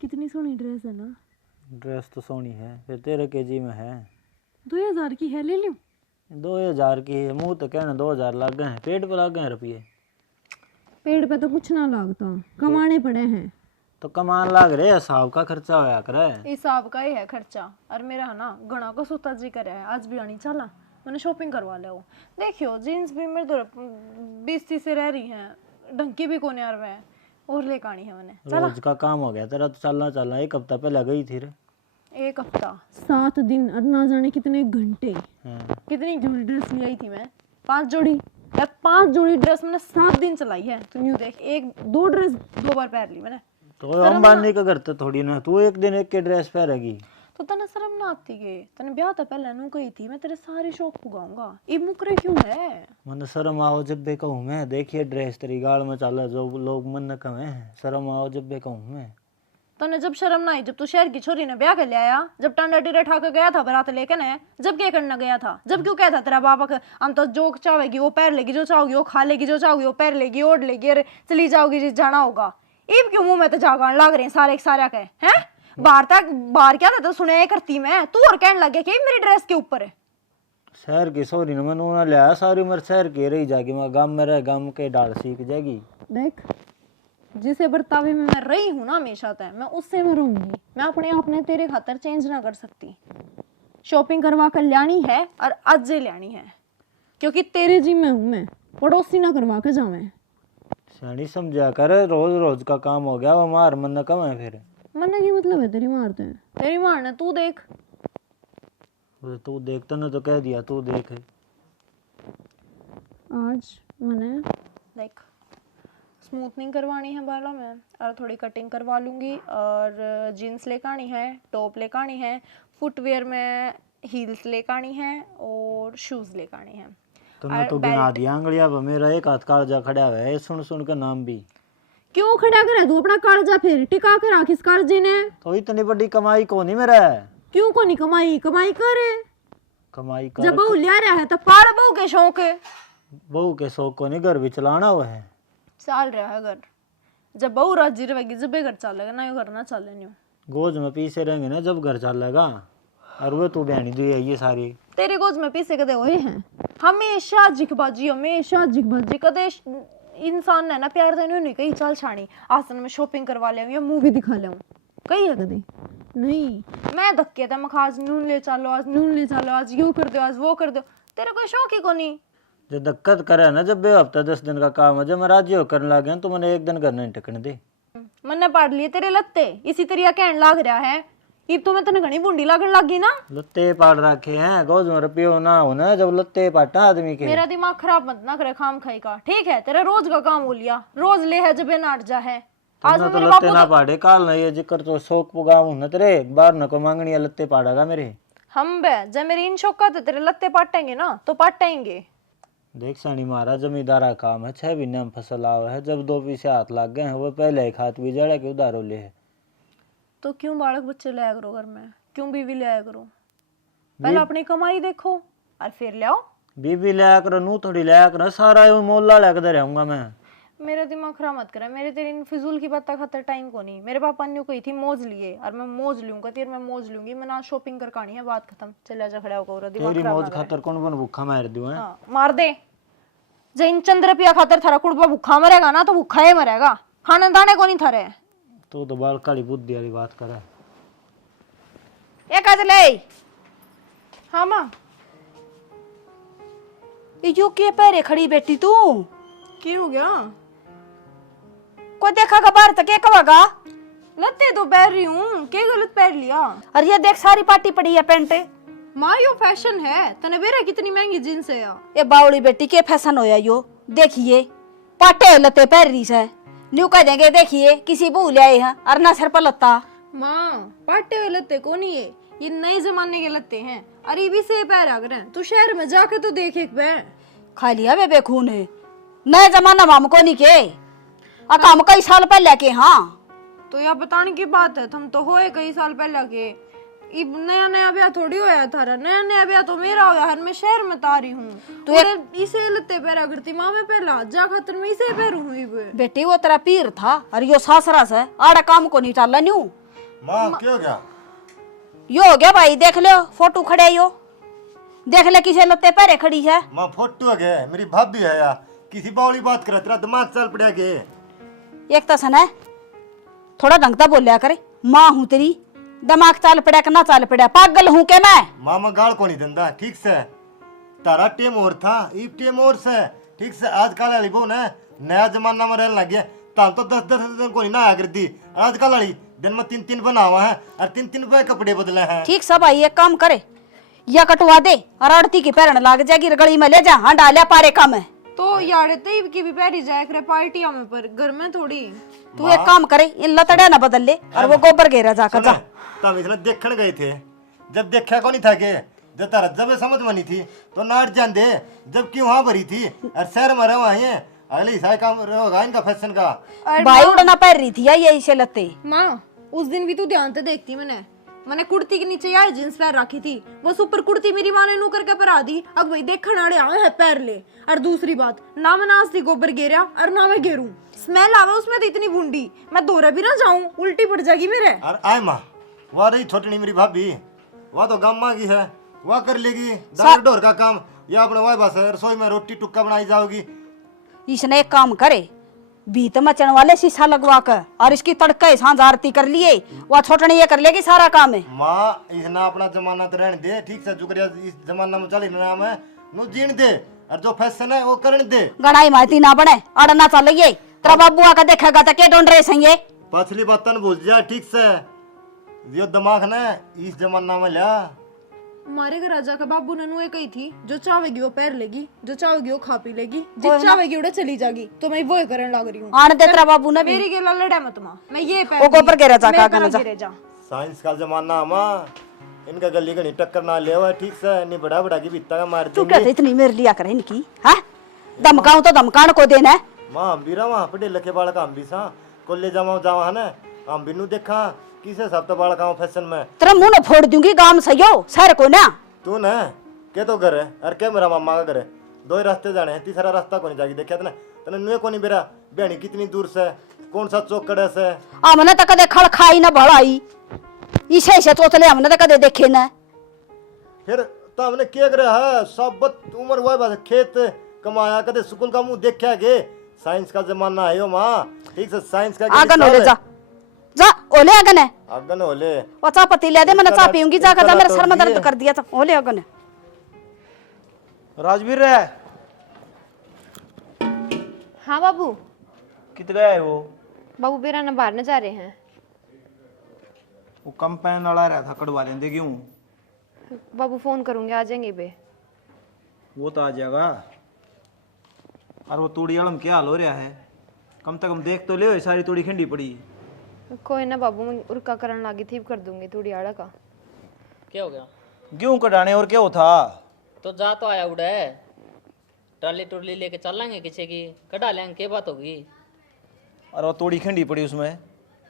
कितनी सोहनी ड्रेस है ना। ड्रेस तो सोनी है, फिर 13 केजी में है। 2000 की है, ले लूं? 2000 की है, मुंह तो कहना 2000 लग गए हैं, पेट पे लग गए हैं रुपये। पेड़ पे तो कुछ ना लागता, कमाने पड़े हैं। तो कमान लाग रहे हिसाब का खर्चा होया करे। हिसाब का ही है खर्चा। और मेरा है ना घना को सूता जी करे है, आज भी आनी चला मैंने शॉपिंग करवा लिया। देखियो जीन्स भी मेरे तो 20-30 से रह रही हैं, ढंग की भी कोने यार में और लेकर आनी है मैंने। चला रोज का काम हो गया तेरा तो, चलना चलना। एक हफ्ता पहले गई थी रे। 1 हफ्ता 7 दिन और ना जाने कितने घंटे। हाँ। कितनी जोड़ी ड्रेस ले आई थी मैं? 5 जोड़ी यार, 5 जोड़ी ड्रेस मैंने 7 दिन चलाई है। तू यूं देख, 1-2 ड्रेस 2 बार पहन ली मैंने। तो अंबानी का घर तो थोड़ी ना, तू एक दिन एक के ड्रेस पहनेगी तो तने शर्म ना आती के? तने ब्याह तो पहले नू कही थी मैं तेरे सारे शौक पुगाऊंगा, ये मुकरे क्यों है? मन शर्म आओ जब बे कहूँ मैं। देखिए ड्रेस तेरी गाल में चला, जो लोग मन न कहे शर्म आओ जब बे कहूँ मैं। तने जब शर्म ना आई जब तू शहर की छोरी ने ब्याह कर लिया, जब टांडा टीरे ठाकर गया था बारात लेकर ने, जब क्या करना गया था? जब क्यों कहता तेरा बाबा हम तो जो चाहेगी वो पहन लेगी, जो चाहोगी वो खा लेगी, जो चाहोगी वो पहन लेगी, ओढ़ लेगी, अरे चली जाओगी जिस जाना होगा। ईब क्यों मुंह में तो जागरण लग रहे हैं सारे सारा के हैं? बाहर क्या था तो सुने करती मैं, तू और कहने लगे कि मेरी ड्रेस के ऊपर है। शहर की सोरी ने मन उन्हें लिया, सारी उम्र शहर की रही जाएगी, मैं गांव में रह गांव के डाल सीख जाएगी। देख जिसे बर्तावे में मैं रही हूँ ना हमेशा तय, मैं उससे में रहूंगी। मैं अपने आप ने तेरे खातर चेंज ना कर सकती। शॉपिंग करवा कर लानी है और आज जे लानी है, क्योंकि तेरे जी में हूँ मैं, पड़ोसी ना करवा के जावे। शानी समझा कर, रोज रोज का काम हो गया, वो मार मन न कम है फिर। मरने की मतलब है तेरी मारते हैं, तेरी मारना तू देख। तू देखता ना तो कह दिया तू देख। आज मैंने देख स्मूथनिंग करवानी है बालों में और थोड़ी कटिंग करवा लूँगी, और जीन्स लेकर आनी है, टॉप लेकर आनी है, फुटवेयर में हील्स लेकर आनी है और शूज़ लेकर आनी है। तुमने तो गिना दिया अंगड़िया पर, मेरा एक हाथ कालजा खड़ा हुआ है सुन सुन का नाम भी। क्यों खड़ा कर तू अपना कालजा, फिर टिका के राख इस कालजे ने। तो इतनी बड़ी कमाई को नहीं मेरा है। क्यों को नहीं कमाई? कमाई करे, कमाई कर। जब बहू लिया रहा है तो पाड़ बहू के शौक है। बहू के शौक को नहीं, घर भी चलाना हुआ है। चल रहा है घर, जब बहू राजी रहेगी जब घर चलेगा, ना घर ना चले नहीं। गोज में पीछे रहेंगे ना जब घर चलेगा। और वो तू बहनी दी है ये सारी तेरे गोज में पीछे कदे वही हैं, हमेशा जिकबाजी, हमेशा जिकबाजी। कदे इंसान ने ना प्यार देने नहीं कहीं चल छानी आसन में शॉपिंग करवा ले या मूवी दिखा ले कहीं है कदे नहीं। मैं धक्के था मखा, आज नून ले चलो, आज नून ले चलो, आज यूं कर दो, आज वो कर दो। तेरा कोई शौक ही को नहीं। जो दिक्कत करे ना, जब बे हफ्ता 10 दिन का काम है, जब मैं राजी होकर करने लगे तो मैंने एक दिन करना नहीं टिकने दे। मैंने पाड़ लिए तेरे लत्ते, इसी तरीका कहने लाग रहा है। इब तो मैं तने घनी बूंदी लागन लगी ना। लत्ते पाड़ रखे हैं, गोज में रुपये ना होना जब लत्ते पाटा आदमी के। मेरा दिमाग खराब मत ना करे खाम खाई का, ठीक है? तेरा रोज का काम हो लिया, रोज ले है जब नाट जा है। आज तो लत्ते ना पाड़े काल ना, ये जिक्र तो शौक पुगाऊं न तेरे बार न को मांगनी है लत्ते पाड़ेगा मेरे। हम बे जब मेरी इन शौक का तो तेरे लत्ते पाटेंगे ना तो पाटेंगे। देख सानी मारा जमींदारा काम है, 6 महीने में फसल आवा है, जब 2 पैसे हाथ लग गए हैं वो पहले ही खात भी जड़ा के उधारो ले है। तो क्यों बालक बच्चे लाया करो घर में, क्यों बीवी लाया करो? पहले अपनी कमाई देखो और फिर ले आओ। बीबी लाया करो, नू थोड़ी लाया करो, सारा मोहल्ला लेकर रहूंगा मैं। मेरा दिमाग खराब मत करे, मेरे तेरी फिजूल की बात खातर टाइम को नहीं। मेरे पापा ने कही थी मौज लिए, और मैं मौज लूंगा तेरे, मैं मौज लूंगी। मैं ना शॉपिंग कर कानी है, बात खत्म। चल जा खड़ा होकर दिमाग तेरी खराब मौज खातर कौन कौन भूखा मार दूं है? हाँ मार दे। जैन चंद रुपया खातर थारा कुड़बा भूखा मरेगा ना तो भूखा ही मरेगा, खाने दाने को नहीं थारे। तो बाल काली बुद्धि वाली बात करे। एक आज ले। हाँ माँ यो के पैरे खड़ी बैठी तू? क्या हो गया? कोई देखा का बाहर तक कवागा? लत्ते तो पहन रही हूँ, क्या गलत पहन लिया? अरे ये देख सारी पार्टी पड़ी है पेंट। माँ यो फैशन है, तने बेरा कितनी महंगी जींस है यार। ये बावड़ी बेटी के फैशन होया यो, देखिए पाटे लत्ते पहन रही है। न्यू कह देंगे देखिए किसी बहू ले आए हैं और ना सर पर लत्ता। माँ पाटे हुए लत्ते को नहीं है, ये नए जमाने के लत्ते हैं। अरे भी से पैर आ गए, तू शहर में जाके तो देख एक बार। खा लिया बे खून है, नए जमाना में हमको नहीं के अका हम कई साल पहले के। हाँ तो यह बताने की बात है, तुम तो होए कई साल पहले के। इब नया नया ब्याह थोड़ी होया थारा, नया नया ब्याह तो मेरा होया है, मैं शहर में तारी हूँ। तो इसे लत्ते पैरा करती माँ, मैं पहला जा खातर मैं इसे पैरू हूँ। बेटी वो तेरा पीर था और यो सासरा से आड़ा काम को नहीं चल न्यू। माँ क्या हो गया? यो हो गया भाई, देख लो फोटो खड़े यो, देख ले किसे लत्ते पैरे खड़ी है। माँ फोटो है गए, मेरी भाभी है यार, किसी बावली बात करे, तेरा दिमाग चल पड़ा के। एक तो सन है, थोड़ा ढंग से बोलिया करे, माँ हूँ तेरी, दिमाग चाल पड़ा कि ना चाल पड़ा, पागल हूँ के मैं? मामा गाल को नहीं धंधा, ठीक से तारा टेम और था, ई टेम और से, ठीक से आजकल वाली बहू ने नया जमाना में रहने लग गया, ताल तो 10-10 दिन को नहीं ना आकर दी, आजकल वाली दिन में 3-3 बना हुआ है और 3-3 पे कपड़े बदले हैं। ठीक सब भाई एक काम करे, या कटवा दे और आड़ती की पैरण लाग जाएगी, गली में ले जा, हाँ डालिया पारे काम है। तो यार तेब की भी पैरी जाया करे पार्टियां में, पर घर में थोड़ी। तू एक काम करे, इन लतड़े ना बदल ले और वो गोबर घेरा जाकर जा। तब इसने देखने गए थे, जब देखा को नहीं था के, जब तारा जब समझ में नहीं थी तो नाट जान दे, जब क्यों वहां भरी थी और शहर में रहो है, अगले हिसाब काम होगा इनका फैशन का। भाई उड़ना पैर रही थी ये इसे लत्ते। माँ उस दिन भी तू ध्यान से देखती, मैंने कुर्ती के नीचे यार जींस पैर रखी थी, बस ऊपर कुर्ती मेरी माँ ने नू करके पहरा दी। अब भाई देखने आड़े आए है पैर ले। और दूसरी बात, ना मैं नाचती गोबर गेरा और ना मैं गेरू, स्मेल आवे उसमें तो इतनी बूंदी, मैं दौरे भी ना जाऊं उल्टी पड़ जाएगी मेरे। और आए माँ वह रही छोटनी मेरी भाभी, वह तो गाँव की है, वह कर लेगी दाल ढोर का काम, या अपने वह बस रसोई में रोटी टुक्का बनाई जाओगी। इसने एक काम करे, बीत मचन वाले शीशा लगवा कर और इसकी तड़के सांझ आरती कर लिए, वह छोटनी ये कर लेगी सारा काम है। माँ इसना अपना जमाना तो रहने दे, ठीक से जुगरिया इस जमाना में चली नाम है नु जीण दे, और जो फैशन है वो करने दे। गणाई माती ना बने, अड़ना चलिए, तेरा बाबू आकर देखेगा तो के ढूंढ रहे सही। पछली बात न भूल जा, ठीक से यो दिमाग ने इस जमाना में लिया। हमारे घर राजा का बाबू ननू एक ही थी, जो चाहेगी वो पैर लेगी, जो चाहेगी वो खा पी लेगी, जिस चाहेगी उड़े चली जाएगी, तो मैं वो करने लग रही हूँ। आने दे तेरा बाबू ने भी मेरी गेला लड़ा मत माँ, मैं ये पैर वो गोबर गिरा जा का मैं जा। गिरे जा। साइंस का जमाना माँ, इनका गली गली टक्कर ना ले हुआ, ठीक से नहीं बड़ा बड़ा की बीता का मार तू देंगे। कहते इतनी मेरे लिया करे इनकी, हाँ धमकाऊं तो धमकान को देना है। माँ हम भी रहा वहाँ पढ़े लिखे बालक हम भी सा कोले जावा है ना, हम भी नु देखा किसे सब तो बालक फैशन में। तेरा मुंह न फोड़ दूंगी गांव से यो शहर को ना। तू ना के तो घर है और क्या मेरा मामा का घर है, दो ही रास्ते जाने हैं, तीसरा रास्ता को नहीं जाके देखा था तने नुए को नहीं बेरा बहनी कितनी दूर से कौन सा चौक कड़े से। हमने तो कदे खड़ खाई ना भड़ाई, इसे इसे चोचले हमने तो कदे देखे ना। फिर तो हमने क्या करे है सब उम्र हुआ बस खेत कमाया, कदे स्कूल का मुंह देखा गे, साइंस का जमाना है यो माँ, ठीक से साइंस का आगन हो ले जा जा ओले आगन है, आगन होले वो चा पत्ती ले दे, मैंने चा पीऊंगी जा जा, मेरे सर में दर्द कर दिया था। ओले आगन है राजवीर है हाँ बाबू। कित गया है वो? बाबू बेरा न बाहर न जा रहे हैं। वो कंपेन लड़ा रहा था, कड़वा लेंदे क्यों? बाबू फोन करूंगे आ जाएंगे बे। वो तो आ जाएगा। और वो तूड़ी आलम क्या हाल हो रहा है? कम से कम देख तो ले, सारी तूड़ी खिंडी पड़ी। कोई ना बाबू, मैं उर्का करने लगी थी, कर दूंगी थोड़ी आड़ा का। क्या हो गया? क्यों कटाने और क्या था? तो जा तो आया उड़ा है, ट्राली टुरली लेके चल लेंगे किसी की, कटा लेंगे, क्या बात होगी? और वो तूड़ी खिंडी पड़ी उसमें,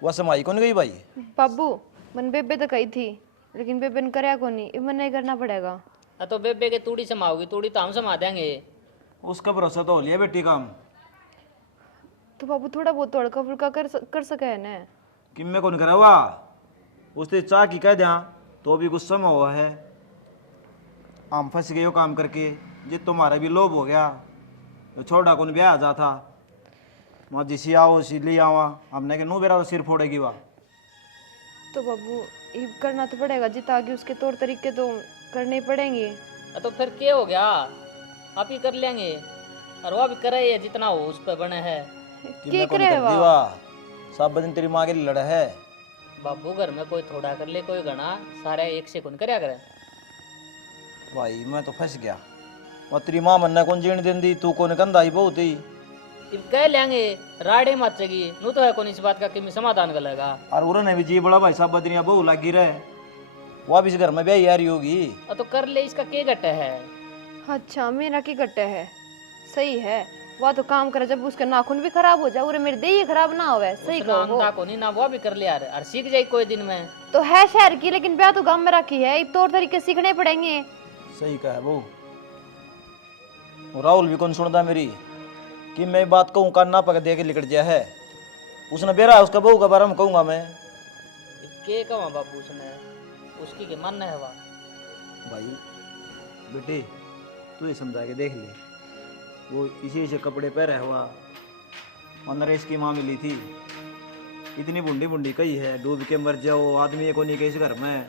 वह समाई कौन गई भाई? बाबू मन बेबे तो कही थी, लेकिन बेबे ने कराया को नहीं, मन नहीं करना पड़ेगा। तो बेबे के तूड़ी समाओगी, तूड़ी तो हम समा देंगे। उसका भरोसा तो हो लिया बेटी काम। तो बाबू थोड़ा बहुत तड़का फुल्का कर सके है ना। किम्मे कौन करा हुआ? उसने चाह की कह दिया तो भी गुस्सा में हुआ है। हम फंस गए हो काम करके, जित तुम्हारा भी लोभ हो गया, तो छोड़ा कौन ब्याह आ जाता। वहाँ जिसी आओ उसी ले आवा, हमने के नू बेरा सिर फोड़ेगी वहाँ। तो बाबू ये करना तो पड़ेगा, जित आगे उसके तौर तरीके तो करने ही पड़ेंगे। तो फिर क्या हो गया, आप ही कर लेंगे, और वो भी करे है जितना हो उस पर बने है। के करे वाह सब दिन तेरी माँ के लिए लड़ा है। बाबू घर में कोई थोड़ा कर ले, कोई घना, सारे एक से कौन करया करे। भाई मैं तो फंस गया, और तेरी माँ मन्ना कौन जीण दिन दी, तू कौन कंधा ही बहुत ही। इब कह लेंगे राड़े मचेगी, नू तो है कौन इस बात का कि समाधान करेगा। और उन्होंने भी जी बड़ा भाई साहब बदनिया बहु लगी रहे, वह भी इस घर में ब्याह आ रही होगी। तो कर ले, इसका क्या घटे है? अच्छा मेरा की गट्टे है, सही है। वह तो काम करे जब उसके नाखून भी खराब हो जाए, और मेरे देह खराब ना होवे। सही कहो ना को नहीं ना, वो भी कर ले यार, और सीख जाए कोई दिन में। तो है शहर की, लेकिन ब्याह तो गांव में रखी है, एक तौर तरीके सीखने पड़ेंगे। सही कहा वो। राहुल भी कौन सुनता मेरी कि मैं बात कहूँ, कान ना पकड़ दे के लिकट गया है। उसने बेरा उसका बहू के बारे में कहूँगा मैं। के कहा बाबू उसने उसकी के मन है वा भाई बेटे तू ये समझा के देख ले, वो इसी से कपड़े पहने हुआ नरेश की माँ मिली थी, इतनी बुंडी बुंडी कही है, डूब के मर जाओ आदमी को नहीं कैसे घर में।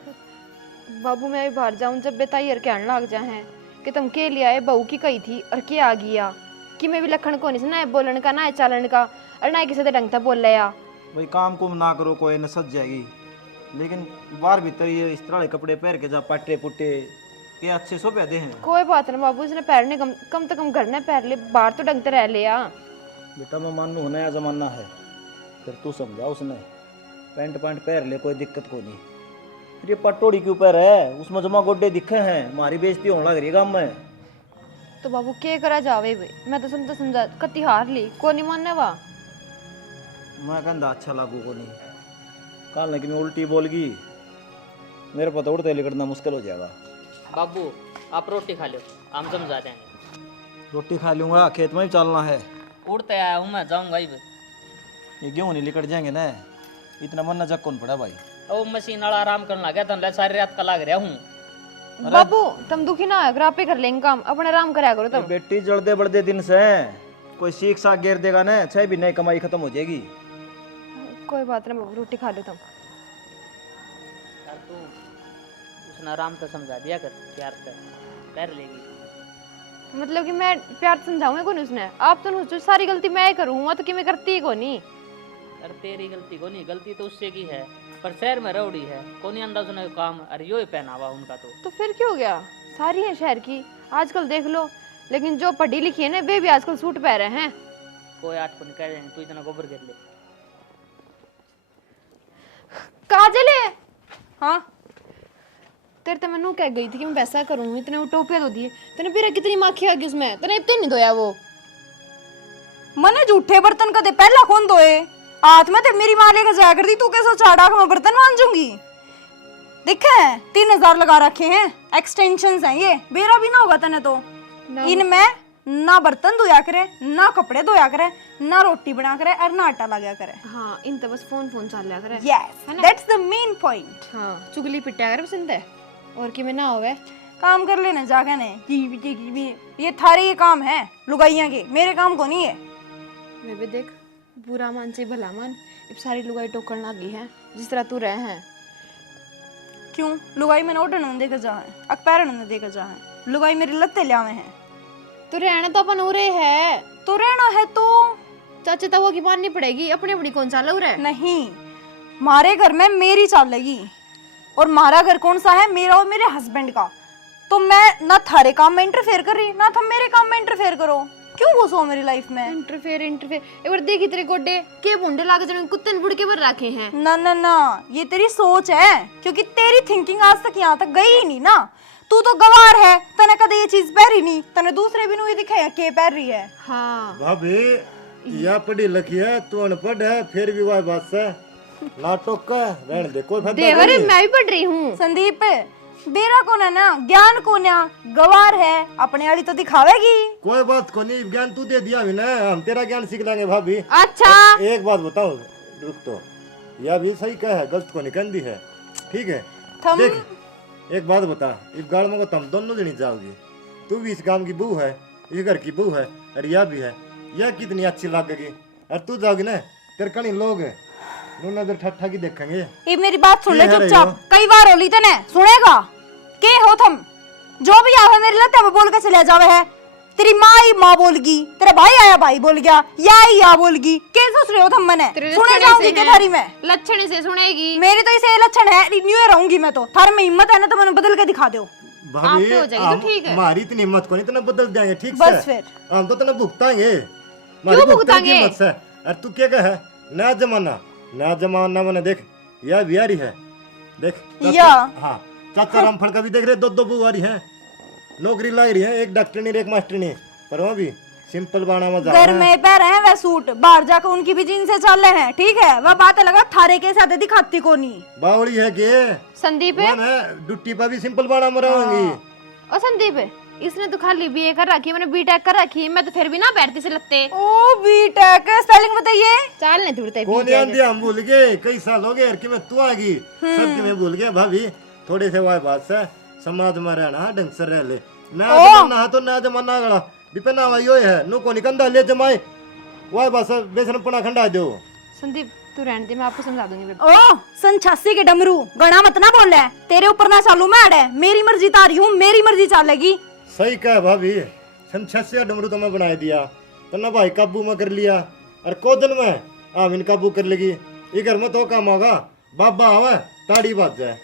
बाबू मैं भी बाहर जाऊं जब बेताई और कहने लग जाए कि तुम के लिए आए, बहू की कही थी और के आ गया कि मैं भी लखन को नहीं ना बोलन का ना चालन का और ना किसी ढंग से बोल लिया। भाई काम कुम ना करो कोई न सज जाएगी, लेकिन बाहर भीतर ये इस तरह के कपड़े पहन के जा पट्टे पुट्टे ये अच्छे सो पैदे हैं। कोई बात नहीं बाबू, इसने पैरने कम तो कम घर ने पैर ले, बाहर तो ढंग से रह लिया। बेटा मैं मानू होना या जमाना है, फिर तू समझा उसने पैंट पैंट पहन ले कोई दिक्कत को नहीं, फिर ये पटोड़ी के ऊपर है उसमें जमा गोड्डे दिखे हैं, हमारी बेइज्जती होने लग रही है गाँव में। तो बाबू के करा जावे वे, मैं तो समझा कति हार ली को नहीं मानने वा। मैं कहता अच्छा लागू को नहीं, कल लेकिन उल्टी बोल गई मेरे पता उड़ते लिकड़ना मुश्किल हो जाएगा। बाबू आप रोटी खा लो, हम समझा देंगे। रोटी खा लूँगा, खेत में भी चलना है, उड़ते आया हूँ मैं, जाऊँगा ही। ये गेहूँ नहीं लिकड़ जाएंगे ना, इतना मन जग कौन पड़ा भाई। ओ मशीन वाला आराम करने लगा तो सारी रात का लाग रहा हूँ। बाबू तुम दुखी ना हो, आप ही कर लेंगे काम, अपने आराम कराया करो तुम। बेटी जल्दे बड़दे दिन से कोई सीख साख गिर देगा ना 6 महीने कमाई खत्म हो जाएगी। कोई बात नहीं बाबू, रोटी खा लो तुम। यार तू उसने आराम से समझा दिया कर, प्यार से कर लेगी। मतलब कि मैं प्यार से समझाऊंगा कौन उसने, आप तो जो सारी गलती मैं करूँ तो कि मैं करती ही को नहीं। अरे तेरी गलती को नहीं, गलती तो उससे की है, पर शहर में रौड़ी है को नहीं अंदाज उसने काम। अरे यो ही पहनावा उनका तो फिर क्यों हो गया, सारी है शहर की आजकल देख लो, लेकिन जो पढ़ी लिखी है ना वे भी आजकल सूट पहन रहे हैं। कोई 8 पुन कह देंगे, तू इतना गोबर गिर ले। काजल है हाँ तेरे तो मैंने कह गई थी कि मैं वैसा करूँ, इतने टोपियां धो दिए तेने, फिर कितनी माखी आ गई उसमें, तेने इतने नहीं धोया वो। मने झूठे बर्तन कदे पहला कौन धोए, हाथ में तो मेरी माँ लेकर जाया करती, तू कैसे चाड़ा मैं बर्तन मांजूंगी। देखा है 3000 लगा रखे हैं, एक्सटेंशंस हैं ये, बेरा भी ना होगा तने तो। इनमें ना बर्तन धोया करे, ना कपड़े धोया करे, ना रोटी बना करे और ना आटा लगा करे। हाँ इन तो बस फोन फोन चल रहा करे। Yes that's the main point. हाँ चुगली पिटाया करे पसंद है, और कि मैं ना होवे काम कर लेने जाके ने ये थारे ये काम है लुगाइयां के, मेरे काम को नहीं है। मैं भी देख बुरा मान से भला मान, अब सारी लुगाई टोकन लग गई है जिस तरह तू रहे हैं। क्यों लुगाई मैंने ओडन न देकर जा है, अकपैर न देकर जा है, लुगाई मेरी लत्ते लियावे हैं। तो रहना तो अपन उरे है, तो रहना है तो चाचे तवा की माननी पड़ेगी, अपनी अपनी कौन सा उरे नहीं, मारे घर में मेरी चलेगी, और मारा घर कौन सा है, मेरा और मेरे हस्बैंड का। तो मैं ना थारे काम में इंटरफेयर कर रही, ना तुम मेरे काम में इंटरफेयर करो। क्यों घुसो मेरी लाइफ में? इंटरफेयर एक बार देखी तेरे गोड्डे के बुंडे लागे जने कुत्ते ने बुड़ के भर रखे हैं। ना ना ना, ये तेरी सोच है, क्योंकि तेरी थिंकिंग आज तक यहाँ तक गई ही नहीं ना। तू तो गवार है, तने कदे ये चीज पहरी नहीं, तने दूसरे भी नहीं दिखाया के पहन रही है। हाँ भाभी या पढ़ी लिखी है तू अनपढ़ है, फिर भी वह बात है नाटक का रहने दे, कोई फायदा देवर नहीं। मैं भी पढ़ रही हूँ। संदीप बेरा को ना ज्ञान को ना गवार है, अपने वाली तो दिखावेगी। कोई बात को नहीं, ज्ञान तू दे दिया अभी ना, हम तेरा ज्ञान सीख लेंगे भाभी। अच्छा एक बात बताओ, रुक तो, यह भी सही कहा है, गलत को नहीं कहती है, ठीक है। थम देख एक बात बता, इस गाँव में को तुम दोनों जनी जाओगी, तू भी इस गांव की बहू है, इस घर की बहू है, और यह भी है, यह कितनी अच्छी लगेगी। और तू जाओगी ना तेरे कहीं लोग नजर ठट्ठा की देखेंगे। ये मेरी बात सुन ले ये है चुपचाप, रे कई बार होली तने सुनेगा के हो थम, जो भी आवे मेरे लते में बोल के चले जावे है। तेरी माँ ही माँ बोलगी, तेरा भाई आया भाई बोल गया, या बोलगी, के सोच रहे हो थम मने सुने जाऊंगी के थारी में लक्षण से सुनेगी। मेरी तो इसे लक्षण है, न्यू रहूंगी मैं तो, थार में हिम्मत है ना तो मैंने बदल के दिखा दो। भाभी आपसे हो जाएगी तो ठीक है। हमारी इतनी हिम्मत को नहीं, इतना बदल जाएंगे, ठीक बस से फिर हम तो तेना भुगताएंगे, क्यों भुगताएंगे? हिम्मत से। और तू क्या कहे नया जमाना मैंने देख, यह बिहारी है देख या। हाँ चाचा रामफल का भी देख रहे, दो बुआरी है, नौकरी लाई रही है, एक डॉक्टर नहीं एक मास्टर नहीं, पर वो भी सिंपल बाना में जा घर रहे हैं। में पह रहे हैं वह सूट, बाहर जाकर उनकी भी जीन से चल रहे हैं, ठीक है। वह बात लगा थारे के साथ दिखाती को नहीं। बावड़ी है कि संदीप मैं डुट्टी पर भी सिंपल बाना में रहूंगी। और संदीप इसने तो खाली बीए कर रखी है, मैंने बीटेक कर रखी है, मैं तो फिर भी ना बैठती से लगते। ओ बीटेक स्पेलिंग बताइए। चाल नहीं थोड़ी कौन याद दिया, हम भूल गए, कई साल हो गए कि मैं तू आ गई सब कि मैं भूल गया भाभी। थोड़े से वाई बात से समाज में रहना ढंग से रह ले। नया जमाना है तो नया जमाना गड़ा बिपना वाई है नु को निकंदा ले जमाए वाई बात से बेसन पुना खंडा दो। संदीप तू रहने दे, मैं आपको समझा दूंगी। ओ सन 86 के डमरू गणा मत ना बोल है, तेरे ऊपर ना चालू मैं अड़े, मेरी मर्जी तारी हूँ, मेरी मर्जी चलेगी। सही कहा भाभी, संछस्य डमरू तो मैं बना दिया तो ना भाई काबू में कर लिया और को दिन में आमीन काबू कर लेगी। ये घर में तो काम होगा, बाबा आवे ताड़ी बात जाए।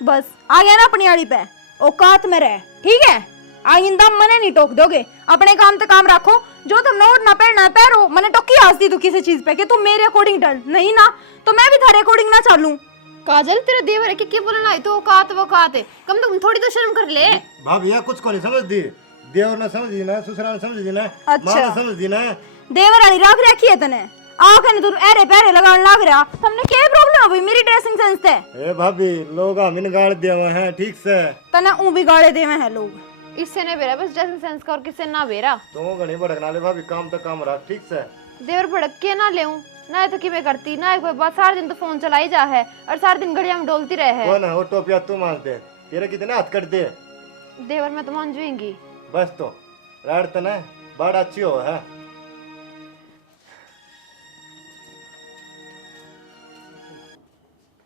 बस आ गया ना अपनी आड़ी पे, औकात में रह, ठीक है? आइंदा मने नहीं टोक दोगे, अपने काम तो काम रखो, जो तुमने और ना पहनना पहनो। मैंने टोकी आस्ती तू किसी चीज पे कि तू मेरे अकॉर्डिंग डल नहीं ना, तो मैं भी थारे अकॉर्डिंग ना चलूं। काजल तेरा देवर है कि क्या बोलना है, तो औकात वकात है, कम तुम थोड़ी तो शर्म कर ले। भाभी यह कुछ को नहीं समझ दी, देवर ना समझ दी ना, ससुराल समझ दी ना, अच्छा। माँ ना समझ दी ना। देवर वाली राख रखी है तने, आंखें तू ऐरे पैरे लगाने लग रहा, तुमने क्या प्रॉब्लम है भाई मेरी ड्रेसिंग सेंस से? ए भाभी लोग आमीन गाड़ दिया हुआ है ठीक से, तने ऊ बिगाड़े देवे हैं लोग। इससे ना बेरा बस ड्रेसिंग सेंस का, और किससे ना बेरा। तो घनी भड़कना ले भाभी, काम तो काम रहा ठीक से। देवर भड़क के ना ले ना, तो कि मैं करती ना, एक बार सारा दिन तो फोन चलाई जा है और सारा दिन घड़िया में डोलती रहे है। कौन है वो टोपिया तू मान दे, तेरे कितने हाथ कट दे। देवर मैं तो मान जाऊंगी बस तो राड़ तना बड़ा अच्छी हो है।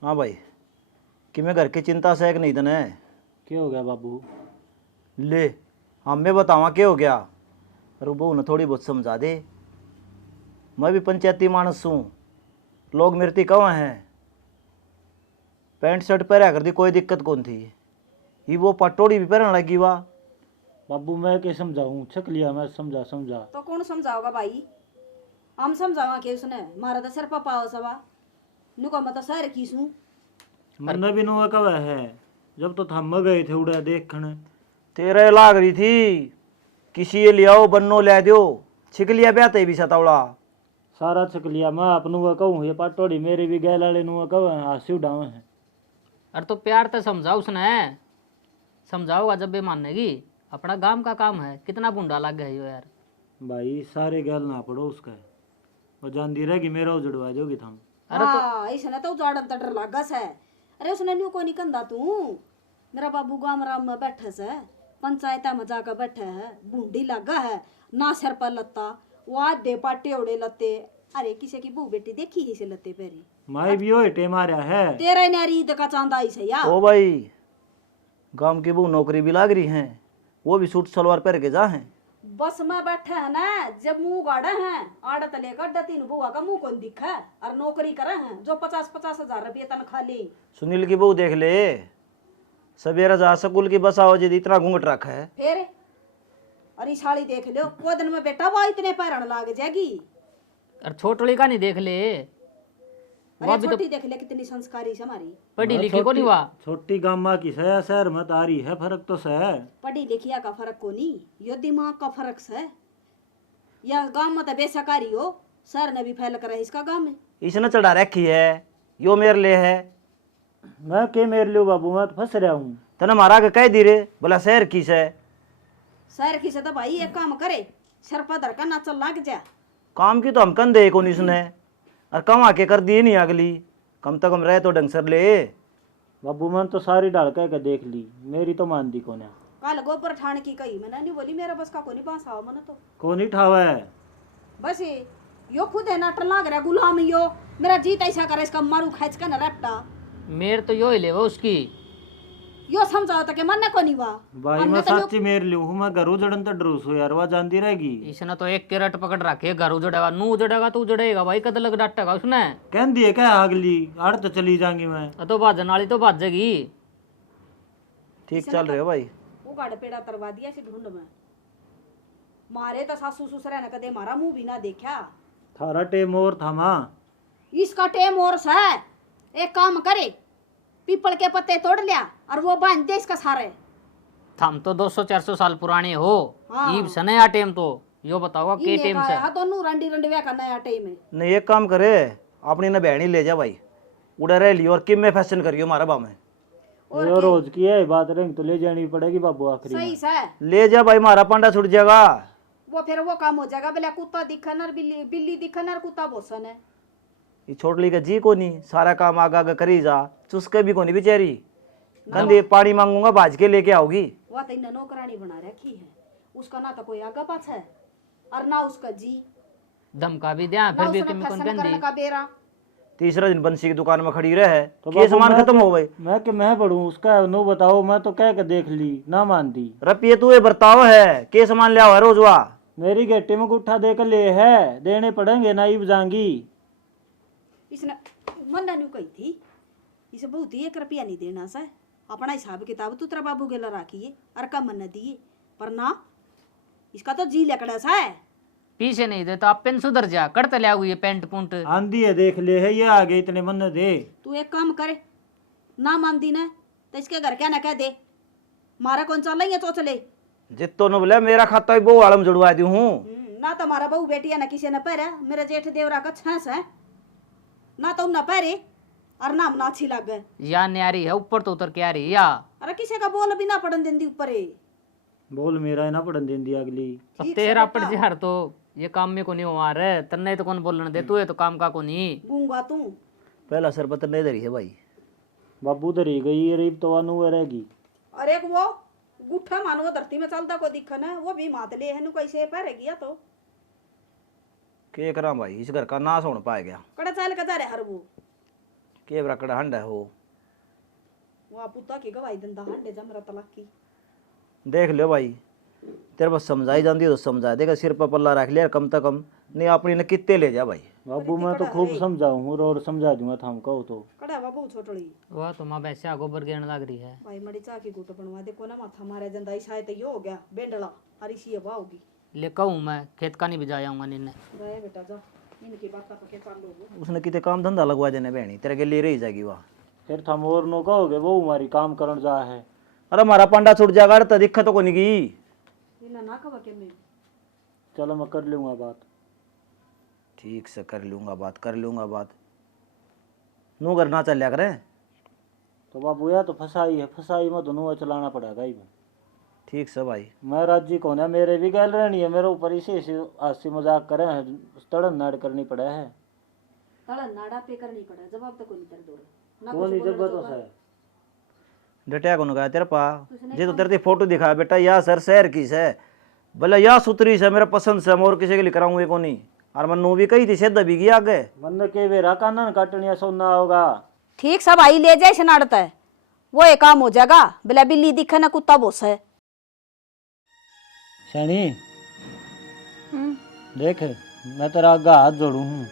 हाँ भाई, कि मैं घर की चिंता से एक नहीं तने क्या हो गया बाबू? ले हम मैं बतावा क्या हो गया, और बहू ने थोड़ी बहुत समझा दे। मैं भी पंचायती मानस हूँ, लोग मेरती कहाँ हैं, पैंट शर्ट पहरा कर दी कोई दिक्कत कौन थी, ये वो पटोड़ी भी पहनने लगी वाह। बाबू मैं क्या समझाऊं, छक लिया मैं, समझा समझा। तो कौन समझाओगा भाई, हम समझावा के उसने मारा तो सर पाओ सवा नुका मत सर कीसू। मैंने भी नुआ कब है, जब तो थम गए थे उड़ा देखने। तेरे लाग रही थी, किसी ये लियाओ बन्नो ले दो, छिक लिया ब्याते भी सतावड़ा। सारा छक लिया मैं अपनू कहूँ, ये पाटोड़ी मेरे भी गैल वाले नुआ कब है, हासी उड़ावे हैं। अरे तो प्यार तो समझाओ उसने, समझाओगा जब भी मानेगी, अपना गांव का काम है, कितना बुंडा लग गया यो यार। भाई सारे गैल ना पड़ो उसका, वो जान दी रहेगी मेरा उजड़वा जोगी थम। अरे तो हाँ इसने तो उजाड़न तटर लागस है। अरे उसने न्यू को नहीं कंदा तू, मेरा बाबू गाम राम में बैठे से पंचायत में जाकर बैठे है, बूंदी लगा है ना सर पर लत्ता, वहाँ दे पाटे उड़े लत्ते। अरे किसी की बहू बेटी देखी ही से लत्ते पेरी, माई भी हो टे मारा है। तेरा नारी का चांदा ही से यार। ओ भाई, गांव की बहू नौकरी भी लाग रही हैं, वो भी सूट सलवार पहन के जा हैं। बस में बैठे है ना, जब मुंह गाड़े हैं आड़त लेकर डतीन बुआ का मुंह कौन दिखा है, और नौकरी करे हैं जो 50-50 हजार रुपये तनख्वाह ली। सुनील की बहू देख ले, सवेरा जा स्कूल की बस आओ जी इतना घूंघट रखा है। फिर अरे साड़ी देख लो, वो दिन में बेटा वो इतने पैरण लाग जाएगी। अरे छोटड़ी का नहीं देख ले, अरे छोटी देख ले कितनी संस्कारी से हमारी, पढ़ी लिखी को नहीं हुआ। छोटी गामा की सया शहर में आ रही है, फर्क तो है। पढ़ी लिखिया का फर्क को नहीं, यो दिमाग का फर्क से। यह गांव में तो बेसकारी हो, सर ने भी फैल कर है इसका गांव में। इसने चढ़ा रखी है, यो मेरे ले है। मैं के मेरे लियो बाबू, मैं तो फंस रहा हूँ। तने मारा के कह दी रे, बोला शहर की से। सर की से तो भाई एक काम करे, सर पर धर का ना चल लाग जा। काम की तो हम कन दे को नहीं सुने, और कम आके कर दी नहीं अगली, कम तो कम रहे तो ढंग से ले। बाबू मन तो सारी डाल के देख ली, मेरी तो मान दी कोने। कल गोबर ठाण की कही, मैंने नहीं बोली मेरा बस का कोनी बांस आओ मन तो कौन ही ठावा है। बस यो खुद है नाटन लाग रहा गुलाम, यो मेरा जीत ऐसा करे इसका मारू खींच कर न रपटा। मेर तो यो ही ले वो उसकी। यो समझाओ तो के मन को नहीं वा भाई मैं सच्ची मेरे लियो हूँ, मैं घर उजड़न तो डरूस हो यार, वह जानती रहेगी। इसने तो एक केरट पकड़ रखे, घर उजड़ेगा, नू उजड़ेगा तो उजड़ेगा भाई, कद लग डाटेगा उसने। कह दिए क्या अगली आड़ तो चली जाऊंगी मैं। तो भाजन वाली तो भाजेगी। ठीक चल रहे हो भाई। वो गाड़ पेड़ा तरवा दिया इसी ढूंढ में, मारे तो सासू ससुर ने कदे मारा मुंह भी ना देखा। थारा टेम और था माँ, इसका टेम और है, एक काम करे पीपल के पत्ते तोड़ लिया और वो बांध दे इसका सारे। थम तो 200-400 साल पुराने हो, हाँ। ईब से नया टेम तो यो बताओ के टेम से। हाँ दोनों रंडी रंडी वे का नया टेम है। नहीं एक काम करे, अपनी न बहनी ले जा भाई, उड़े रह लियो और किम में फैशन करियो मारा बा में। ये रोज की है बात, रंग तो ले जानी पड़ेगी बाबू आखिरी में। सही से ले जा भाई, मारा पांडा छूट जाएगा। वो फिर वो काम हो जाएगा, बोले कुत्ता दिखन और बिल्ली बिल्ली दिखन और कुत्ता भोसन है। ये छोटली का जी को नहीं, सारा काम आगा आगा करी जा, चुसके भी को नहीं बेचारी। कंधे पानी मांगूंगा भाज के लेके आओगी। वो तो इन्हें नौकरानी बना रखी है, उसका ना तो कोई आगा पाछ है और ना उसका जी, धमका भी दिया ना फिर भी उसने तुम कौन फसन करने कहती का बेरा। तीसरा दिन बंसी की दुकान में खड़ी रहे तो के बाबू सामान मैं खत्म हो गए। मैं पढ़ूं उसका, नो बताओ, मैं तो कह के देख ली ना मानती। रपिए तू ये बर्ताव है, के सामान ले आओ रोजवा। मेरी गेटे में गुट्ठा दे कर ले है, देने पड़ेंगे ना ही जाएंगी। इसने मन्ना न्यू कही थी, इसे बहुत ही 1 रुपया नहीं देना सा, अपना हिसाब किताब तू तेरा बाबू गेला राखिए और कम मन्ना दिए, पर ना इसका तो जी लकड़ा सा है। पीछे नहीं दे तो आप पेन सुधर जा, करते ले आओ ये पेंट पुंट। आंधी है देख ले है, ये आ गए इतने मन दे। तू एक काम करे, ना मान दी ना तो इसके घर क्या ना कह दे, मारा कौन चल रही है तो चले। जितो न बोले मेरा खाता ही बहु आलम जुड़वा दी हूँ। ना तो हमारा बहू बेटी है ना किसी ने पैरा, मेरे जेठ देवरा का छांस है ना, तुम ना पैरे और ना हम ना अच्छी लग गए। या न्यारी है ऊपर तो उतर के आ रही या। अरे किसी का बोल भी ना पड़न देंदी ऊपर है। बोल मेरा है ना पढ़न दें दी अगली। अब तेरा पड़ जा तो ये काम में को नहीं हुआ रे, तन्ने तो कौन बोलने दे, तू है तो काम का को नहीं। गूंगा तू पहला सरपत नहीं धरी है भाई। बाबू धरी गई रीब तो अनु रहेगी। और एक वो गुठा मानो वो धरती में चलता को दिखन है, वो भी मात ले है नु कैसे पैरे गया तो के करा भाई, इस घर का नाश होने पाए गया। कड़ा चाल का जा रहे हर वो के बराकड़ा हंडा हो। वहाँ पुत्ता की गवाही दंदा हंडे जमरा तलाक की। देख लो भाई, तेरे पास समझाई जाती है तो समझा देगा, सिर पर पल्ला रख लिया कम से कम, नहीं अपनी ने कितने ले जा भाई। बाबू मैं तो खूब समझाऊँ और समझा दूंगा था हम कहो तो। कड़ा बाबू छोटड़ी वह तो माँ वैसे गोबर गिरने लग रही है। भाई मड़ी चा की गुट बनवा दे को ना माथा मारे जंदा ही शायद यो हो गया बेंडला हरी सी हवा होगी। ले कहूँ मैं खेत का नहीं भिजा आऊंगा निन्ने। गए बेटा जा इनकी बात पके चाल लो। उसने कितने काम धंधा लगवा देने बहनी, तेरे के लिए रही जाएगी वहाँ। फिर थम और नो कहोगे वो हमारी काम करन जा है। अरे हमारा पांडा छूट जाएगा तो दिक्कत तो को नहीं की। इना ना कवा के मैं चलो मैं कर लूंगा बात। ठीक से कर लूंगा बात, कर लूंगा बात। नू घर ना चल लिया करें। तो बाबू या तो फसाई है, फसाई में दोनों चलाना पड़ेगा ही। ठीक से भाई। मैं राजी कौन है, मेरे भी गैल रहनी है, मेरे ऊपर इसी हंसी मजाक करे हैं, तड़न नाड़ करनी पड़े है। तड़ा नाड़ा पे करनी पड़ा, जवाब तो कोई नहीं कर दो ना कौन ही कुछ बोलना जगह तो तो है। डटिया को गया तेरे पा जे तो तेरे फोटो दिखा बेटा, या सर शहर की से भले या सुतरी से मेरा पसंद से, मैं और किसी के लिए कराऊंगे को नहीं। और मैं नू भी कही थी से दबी गई आगे मन के बेरा कानन काटनिया सोना होगा। ठीक सब आई ले जाए सनाड़ता है, वो एक काम हो जाएगा, बिला बिल्ली दिखे ना कुत्ता बोस है। सैनी देख मैं तेरा आगा हाथ जोड़ू हूँ,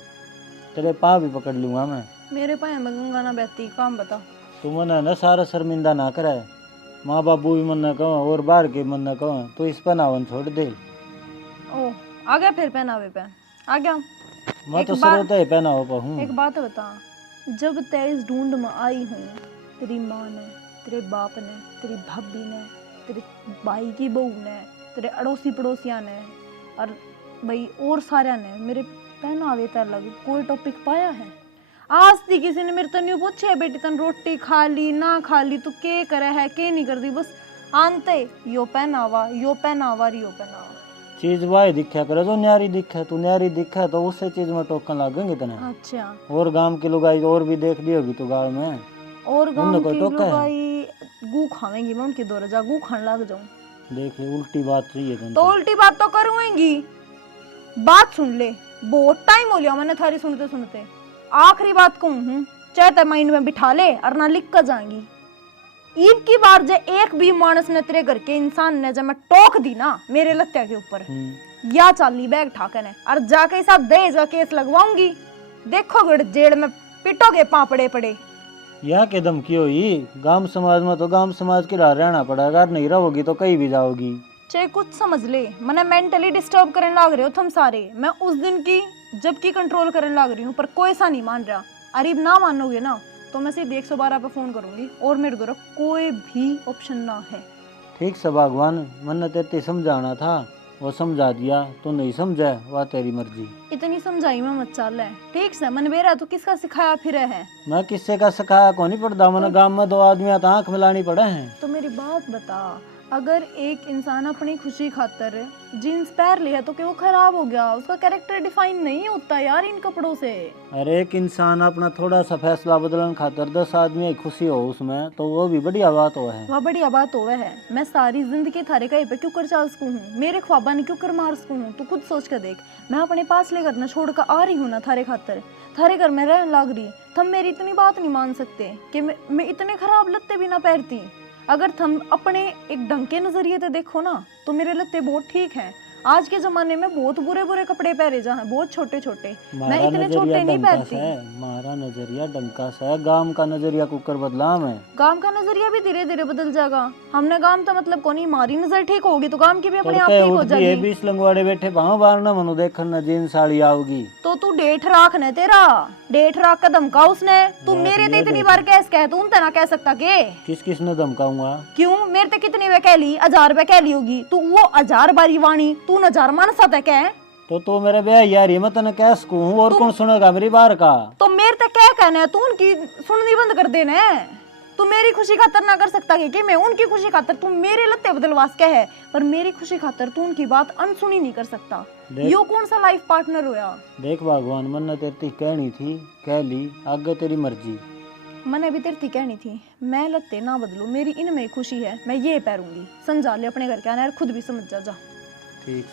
तेरे पाँव भी पकड़ लूंगा मैं। मेरे पाए में गंगा ना बहती, काम बता। तू मन है ना सारा शर्मिंदा ना करे, माँ बाबू भी मन न कहो और बाहर के मन न कहो, तो इस पर नावन छोड़ दे। ओ आ गया फिर पहनावे पे आ गया। मैं एक तो बार- सरोता ही पहना हो पाऊँ। एक बात बता, जब तेईस ढूंढ में आई हूँ, तेरी माँ ने, तेरे बाप ने, तेरी भाभी ने, तेरे भाई की बहू ने, तेरे अड़ोसी पड़ोसिया ने और भाई और सारे ने मेरे पहनावे तक लग कोई टॉपिक पाया है? आज तक किसी ने मेरे तो नहीं पूछे बेटी तन रोटी खा ली ना खा ली तू के करे है के नहीं कर दी, बस आनते यो पहनावा यो पहनावा यो पहनावा। चीज वाई दिखा करे जो न्यारी दिखे, तू न्यारी दिखे तो उससे चीज में टोकन लगेंगे तने। अच्छा और गांव की लुगाई और भी देख ली होगी तू गाँव में। और गांव उनने कोई की टोका है? लुगाई गू खावेंगी, मैं उनके दौरे जा गू खाने लग जाऊं देख ले उल्टी बात चाहिए तुम तो उल्टी बात तो करूंगी। बात सुन ले, बहुत टाइम हो लिया मैंने थारी सुनते सुनते, आखिरी बात कहूँ हूँ, चाहे तो माइंड में बिठा ले और ना लिख कर जाएंगी। ईद की बार जे एक भी मानस ने तेरे घर के इंसान ने जब मैं टोक दी ना मेरे लत्या के ऊपर, या चाली बैग ठाके ने और जाके साथ दहेज का केस लगवाऊंगी, देखोगे जेल में पिटोगे पापड़े पड़े। यह के धमकी हुई, गांव समाज में तो गांव समाज के रहना पड़ेगा, नहीं रहोगी तो कहीं भी जाओगी। चाहे कुछ समझ ले, मैंने मेंटली डिस्टर्ब करने लग रहे हो तुम सारे, मैं उस दिन की जबकि कंट्रोल करने लग रही हूँ, पर कोई सा नहीं मान रहा। अरीब ना मानोगे ना तो मैं सिर्फ 112 पे फोन करूंगी और मेरे द्वारा कोई भी ऑप्शन ना है। ठीक से भगवान मन तेते समझाना था, वो समझा दिया, तो नहीं समझा वह तेरी मर्जी। इतनी समझाई में मत चल है, ठीक से मन बेरा तू किसका सिखाया फिर है? मैं किससे का सिखाया को नहीं पड़ता, मैंने गांव में 2 आदमी तो आंख मिलानी पड़े हैं। तो मेरी बात बता, अगर एक इंसान अपनी खुशी खातर जीन्स पहन लिया तो क्या वो खराब हो गया? उसका कैरेक्टर डिफाइन नहीं होता यार इन कपड़ों से। अरे एक इंसान अपना थोड़ा सा फैसला बदलन खातर 10 आदमी की खुशी हो उसमें, तो वो भी बढ़िया बात हो है। वह बढ़िया बात हो है। मैं सारी जिंदगी थारे कहीं पे क्यों कर चाल सकूं हूँ, मेरे ख्वाबा ने क्यों कर मार सकूं हूँ? तू खुद सोच कर देख, मैं अपने पास लेकर ना छोड़ कर आ रही हूँ ना थारे खातर, थारे घर में रहने लग रही, थम मेरी इतनी बात नहीं मान सकते कि मैं इतने खराब लत्ते भी ना पहनती। अगर थम अपने एक ढंग के नजरिए से देखो ना तो मेरे लत्ते बहुत ठीक हैं। आज के जमाने में बहुत बुरे बुरे कपड़े पहने जा हैं, बहुत छोटे छोटे, मैं इतने छोटे नहीं पहनती। हमारा नजरिया डंका सा है, गांव का नजरिया कुकर बदला में। गांव का नजरिया भी धीरे धीरे बदल जाएगा। हमने गांव तो मतलब को नहीं, हमारी नजर ठीक होगी तो गांव की भी अपने आप ठीक हो जाएगी। 20 लंगवाड़े बैठे भाव बार ना मनो देखन ना जीन साड़ी आओगी। तो तू डेट राख न, तेरा डेट राख का धमका उसने। तू मेरे ते इतनी बार कैस कह, तू ना कह सकता के? किस किस ने धमकाऊंगा? क्यों मेरे ते कितनी वे कह ली? 1000 रुपए कह ली होगी तू, वो 1000 बारी वाणी तू 1000 मान सा कह। तो मेरे ब्याह यारी मैं तने कह सकूं हूं, और कौन सुनेगा मेरी बार का? तो मेरे तक क्या कहना है? तू उनकी सुननी बंद कर देना। तू मेरी खुशी खातर ना कर सकता कि मैं उनकी खुशी खातर तू मेरे लत्ते बदलवास कह है, पर मेरी खुशी खातर तू उनकी बात अनसुनी नहीं कर सकता। यो कौन सा लाइफ पार्टनर होया? देख भगवान, मन ने तेरी कहनी थी कह ली, आगे तेरी मर्जी। मैंने भी तेरी कहनी थी, मैं लत्ते ना बदलू, मेरी इनमें खुशी है, मैं ये पहनूंगी। समझा ले अपने घर के आना है, खुद भी समझ जा। ठीक,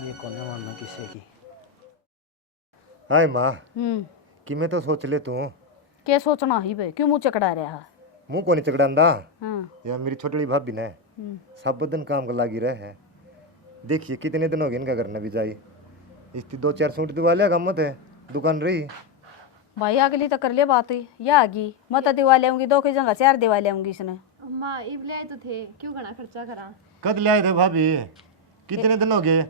ये कौन है मानना किसी की? हाय माँ, कि मैं तो सोच ले तू क्या सोचना ही बे, क्यों मुंह चकड़ा रहा? मुंह को नहीं चकड़ांदा। हाँ। या मेरी छोटी भाभी ने सब बदन काम का लागी रहे है। देखिए कितने दिन हो गए इनका करना भी जाई, इसकी 2-4 सूट दिवा लिया गम्मत है, दुकान रही। भाई अगली तो कर ले बात ही, या आगी मैं तो दिवा लेंगी, 2 की जगह 4 दिवा लेंगी इसने। अम्मा इब ले तो थे, क्यों घना खर्चा करा? कद ले आए थे भाभी? कितने दिन हो गए?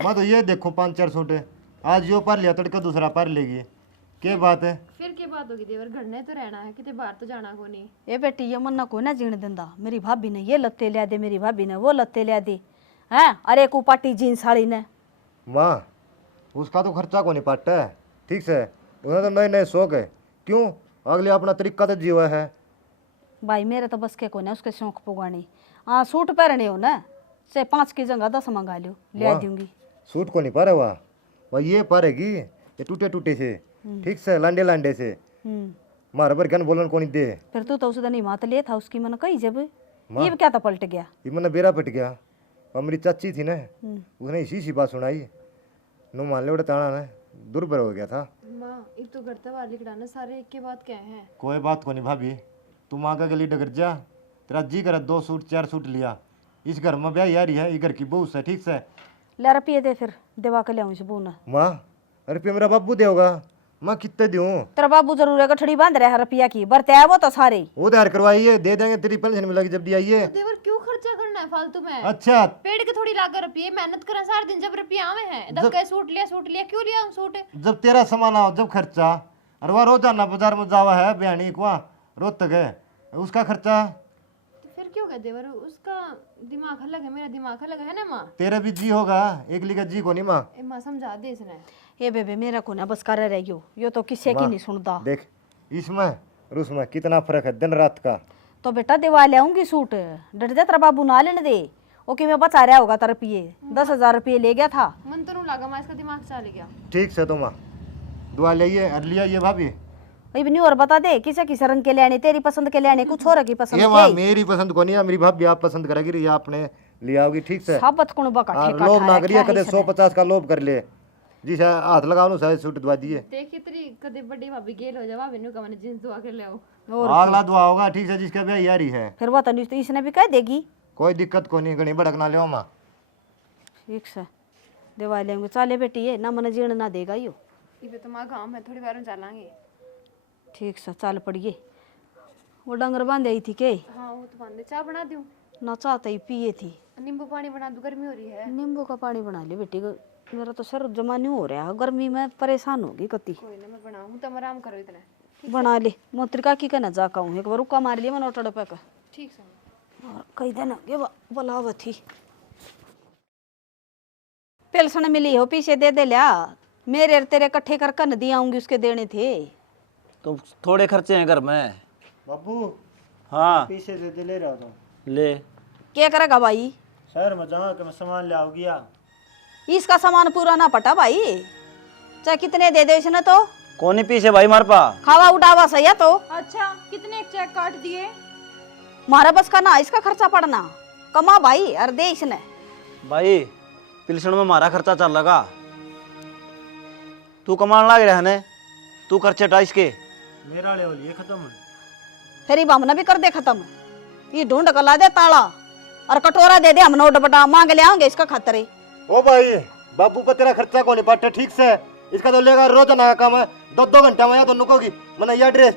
मैं तो ये देखो 5-4 सूट आज यो पर लिया, तड़का दूसरा पर लेगी, क्या बात है? फिर के बात होगी देवर, घर ने तो रहना है, किते बाहर तो जाना को नहीं। ये बेटी ये मन्ना को ना जीण दिंदा, मेरी भाभी ने ये लत्ते लिया दे, मेरी भाभी ने वो लत्ते लिया दे हैं, अरे को पाटी जीन्स साड़ी ने। माँ उसका तो खर्चा को नहीं पाटा है, ठीक से उन्हें तो नए नए शौक है, क्यों अगले अपना तरीका तो जीवा है। भाई मेरे तो बस के को ना उसके शौक पुगानी। हाँ सूट पहनने हो ना, से 5 की जगह 10 मंगा लो, ले दूंगी। सूट को नहीं पारे वह ये पारेगी ये टूटे टूटे से, ठीक से लांडे लांडे से। मारा पर क्या बोलन को नहीं दे। फिर तो उस दिन ही मात ले था उसकी, मन कही जब ये क्या तो पलट गया। ये मन बेरा पट गया। और मेरी चाची थी ना, उसने इसी सी बात सुनाई, नो मान ले ताना ना दुर्बर हो गया था। माँ इब तो घर तो वाली कड़ाना सारे एक के बाद क्या है? कोई बात को नहीं भाभी, तुम आगे गली डगर जा, तेरा जी कर 2 सूट 4 सूट लिया, इस घर में ब्याह यारी है, ये घर की बहू से, ठीक से। ले रुपये दे फिर दिवा के लियाऊं इस बूना। माँ रुपये मेरा बाबू देगा, माँ कितने दूँ? तेरा बाबू जरूर है गठड़ी बांध रहा है रुपया की, बरते है वो तो सारे उधार करवाइए, दे देंगे, तेरी पेंशन मिलेगी जब दी आइए। देवर क्यों खर्चा करना है फालतू में? अच्छा पेड़ के थोड़ी लाकर रुपये मेहनत करा सारे दिन, जब रुपये आवे हैं धक्के सूट लिया क्यों लिया हम सूट? जब तेरा सामान आओ जब खर्चा, और वह रोजाना बाजार में जावा है बयानी को रोज तक है उसका खर्चा। तो फिर क्यों गए देवर, उसका दिमाग अलग है, मेरा दिमाग अलग है ना माँ। तेरा भी जी होगा, एक ली का जी को नहीं माँ। माँ समझा दे इसने। ये बेबे मेरा को ना बस कर रह यो तो किसी की नहीं सुनता। देख इसमें और उसमें कितना फर्क है दिन रात का। तो बेटा दिवा ले आऊंगी सूट, डर जा तेरा बाबू ना लेने दे, ओके मैं बचा रहा होगा तेरा रुपये, 10,000 रुपये ले गया था। मन तो नहीं लगा माँ, इसका दिमाग चल गया। ठीक से तो माँ दुआ लिया और लिया ये भाभी। अभी नहीं और बता दे किसे किस रंग के लेने, तेरी पसंद के लेने कुछ और की पसंद ये माँ के? मेरी पसंद को नहीं है, मेरी भाभी आप पसंद करेगी या आपने लिया होगी, ठीक से। साबत कौन बका ठेका लोभ ना ठा करिए, रखा कदे है 150 का लोभ कर ले जी, हाथ लगाओ सारे सूट दुआ दिए। देखिए तेरी कदे बड़ी भाभी गेल हो जा, भाभी ने कहा जींस दुआ के ले आओ। अगला दुआ होगा, ठीक है, जिसका ब्याह यारी है। फिर वो तो नहीं तो इसने भी कह देगी। कोई दिक्कत को नहीं, घनी भड़कना ले माँ। ठीक से दिवा लेंगे, चाले बेटी ये ना मन जीण ना देगा यो। इबे तो माँ गाँव में थोड़ी बार में चलांगे। ठीक से चल पड़िए। वो डंगर बांधे आई थी के? हाँ वो तो बांधे, चाय बना दूँ? ना चाहते ही पिए थी। नींबू पानी बना दूँ, गर्मी हो रही है। नींबू का पानी बना ले बेटी, मेरा तो सर जमा नहीं हो रहा है, गर्मी में परेशान होगी कति। कोई ना मैं बनाऊँ, तुम आराम करो इतना। बना ले, मोत्रिका की कहना जा कहूँ एक बार रुका मार लिया मैंने ऑटो पे का। ठीक है। और कई दिन आगे बुलावत थी। पेलसन मिली हो पीछे दे लिया मेरे और तेरे इकट्ठे कर कन दिए आऊंगी उसके देने थे। तो थोड़े खर्चे हैं घर में। बाबू हाँ पीछे दे ले रहा था। ले। क्या करेगा भाई? शहर में जाऊंगा कि मैं सामान ले आओ गया। इसका सामान पूरा ना पटा भाई, चाहे कितने दे दे इसने तो कौन पीछे भाई मार पा खावा उठावा सही है तो। अच्छा कितने चेक काट दिए? मारा बस का ना इसका खर्चा पड़ना कमा भाई और दे इसने। भाई पिलसण में हमारा खर्चा चल लगा, तू कमान लग रहा है ने, तू खर्चे टाइस के मेरा ले ये खत्म। फिर हमने भी कर दे खत्म। ये ढूंढ कर ला दे ताला और कटोरा दे दे, हम नोट बटा मांग ले आएंगे इसका खतरे। ओ भाई बाबू पर तेरा खर्चा कौन पाटे ठीक से, इसका तो लेगा रोजाना का काम है, 2-2 घंटा में या तो नुकोगी मैंने यह ड्रेस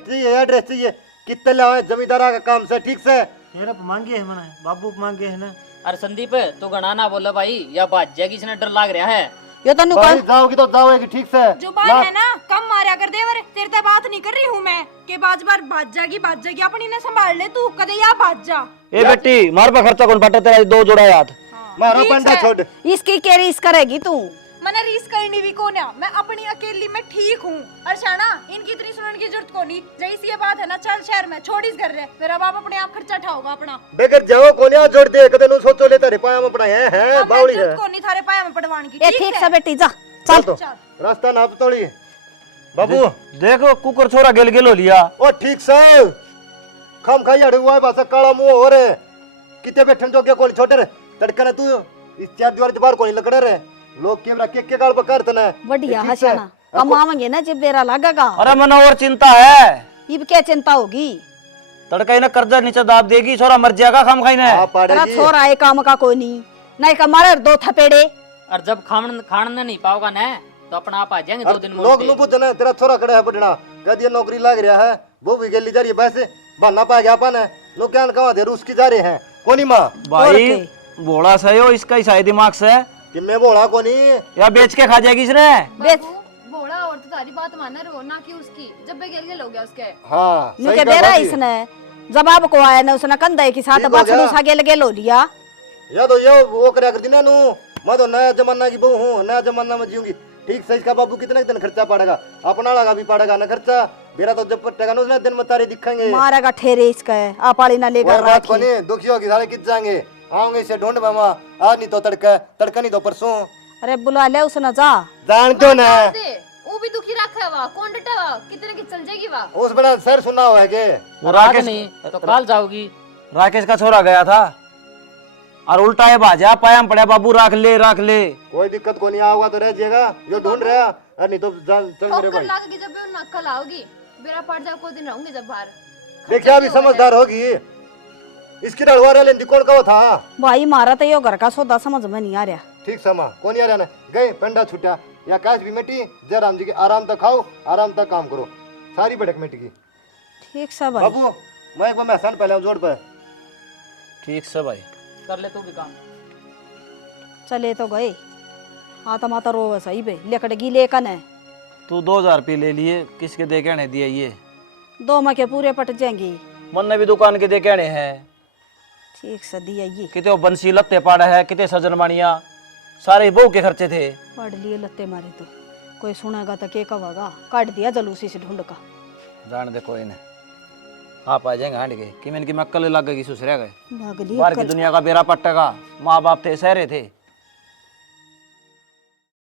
चाहिए कितने लाए जमींदारा का काम से ठीक से। मेरा मांगे है मैंने बाबू मांगे है ना। अरे संदीप तू गणा ना बोलो भाई, या बात जाएगी इसने डर लाग रहा है। ये तो नुका भाई जाओगी तो जाओगी ठीक से। जो बात है ना कम मारा कर देवर, तेरे ते बात नहीं कर रही हूँ मैं कि बाज बार बाज जाएगी अपनी ने संभाल ले तू, कदे या बाज जा। ए बेटी मार पा खर्चा कौन पाटा तेरा 2 जोड़ा याद। मारो पंडा छोड़। इसकी क्या रीस करेगी तू? मैंने रीस करनी भी कौन है, मैं अपनी अकेली में ठीक हूँ। अर्शाना इनकी इतनी सुनने की जरूरत को नहीं, जैसी ये बात है ना चल शहर में छोड़ इस घर रे, मेरा बाप अपने आप खर्चा उठाओगा अपना। बेगर जाओ कोनिया जोड़ दे कदे नु सोचो ले तेरे पाया में पड़ाए हैं बावली है। को नहीं थारे पाया में पड़वाने की। ए ठीक से बेटी जा चल चल। तो रास्ता नाप तोड़ी बाबू। देखो कुकर छोरा गेल गेलो लिया। ओ ठीक से खम खाई अड़े हुआ है बस काला मुंह हो रे किते बैठन जो के कोनी छोटे रे तड़का ने तू इस चार दीवार के बाहर कोनी लकड़े रे लोग के के गाल पकार तने बढ़िया हसियाना कमावेंगे ना जब बेरा लगेगा। अरे मन और चिंता है, इब क्या चिंता होगी? तड़का इन्हें कर्जा नीचे दाब देगी, छोरा मर जाएगा खाम खाई ने। तेरा छोरा है काम का कोई नहीं का मारे 2 थपेड़े। और जब खाने नहीं पाओगा ना तो अपना आप आ जाएंगे 2 दिन में। लोग नु पूछने तेरा छोरा खड़ा है पटना कद ये नौकरी लग रहा है वो भी गेली जा रही है वैसे बहाना पा गया अपन लोग क्या कहा दे रूस की जा रहे हैं कोनी मां भाई भोला सही हो, इसका ही सही दिमाग से कि मैं बोला कोनी या बेच के खा जाएगी इसने। भोला और तो तारी बात मानना रो ना कि उसकी जब भी गेल हो गया उसके। हां नु के दे रहा इसने जवाब को आया ना उसने कंधे के साथ बचलू सा गेल हो लिया। या तो ये वो करया कर दिना नु मैं तो नया जमाना की बहू हूं, नया जमाना में जीऊंगी ठीक से। इसका बाबू कितने दिन खर्चा पड़ेगा अपना लगा भी पड़ेगा ना खर्चा मेरा तो जब पटेगा ना उसने दिन में तारे दिखेंगे मारेगा ठेरे इसका आप वाली ना लेकर बात कोनी दुखी होगी सारे कित जाएंगे आऊंगे इसे ढूंढ मामा आज नहीं तो तड़का नहीं तो परसों। अरे बुला ले उसने जा जान दो ना वो भी दुखी रखा है वा कौन डटा वा कितने की चल जाएगी वा उस बड़ा सर सुना हुआ है के वो राकेश नहीं तो कल जाओगी। राकेश का छोरा गया था और उल्टा है बाजा पाया में पड़ा बाबू राख ले। कोई दिक्कत को नहीं आऊंगा तो रह जाएगा यो ढूंढ रहा अरे नहीं तो जान चल मेरे ठोकर भाई लागेगी जब भी उन कल आओगी बेरा पड़ जाओ को दिन रहूंगी जब बाहर। देखिए अभी समझदार होगी इसकी रड़वा रह लेंदी कौन का वो था भाई मारा तो यो घर का सौदा समझ में नहीं आ रहा। ठीक समा कौन आ रहा ना गए पंडा छुटा या काश भी मिट्टी जयराम जी की आराम तक खाओ आराम तक काम करो सारी भटक मिट गई। ठीक से भाई बाबू मैं एक बार महसान पहले जोड़ पर ठीक से भाई कर ले तू भी काम। चले तो गए आता माता रोवे सही बे लेकड़गी लेकन है। तू 2000 रुपये ले लिए किसके दे के आने दिया ये 2 माह के पूरे पट जाएंगे। मन ने भी दुकान के दे के आने हैं। ठीक से दिया ये किते वो बंसी लत्ते पाड़ा है किते सजन मानिया सारे बहू के खर्चे थे। पढ़ लिए लत्ते मारे तो कोई सुनेगा तो के कहेगा काट दिया जलूसी से ढूंढ का। जान दे कोई ने आप आ जाएंगे हांड के कि मैंने की मक्कल लग गई ससुरे गए भाग लिए बाहर की दुनिया का बेरा पट्टेगा माँ बाप थे सहरे थे